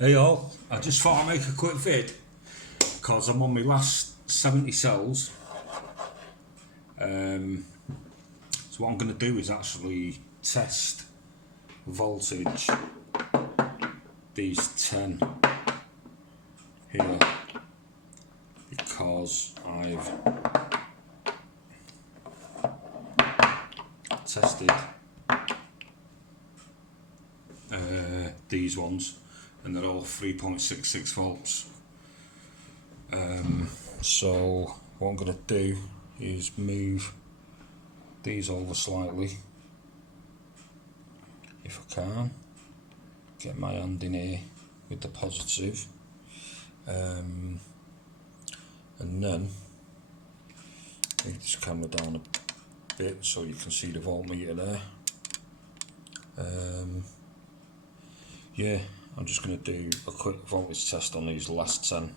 Hey all, I just thought I'd make a quick vid because I'm on my last 70 cells. So what I'm going to do is actually test voltage these 10 here because I've tested these ones and they're all 3.66 volts. So what I'm going to do is move these over slightly, if I can, get my hand in here with the positive, and then move this camera down a bit so you can see the voltmeter there. Yeah, I'm just going to do a quick voltage test on these last 10,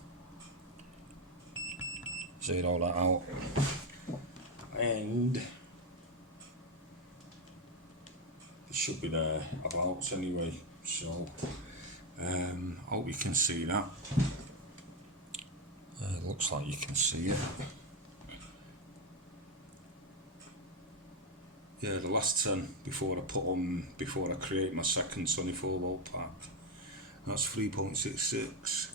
zero that out, and it should be there about anyway, so hope you can see that. Looks like you can see it. Yeah, the last 10 before I create my second 24 volt pack, that's 3.66.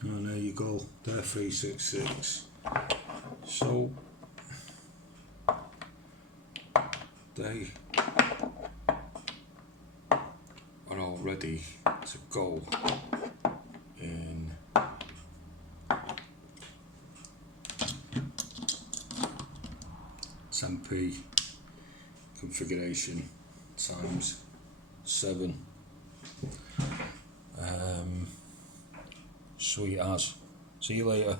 And there you go, they're 366. So they are all ready to go in SMP configuration times 7. Sweet as. See you later.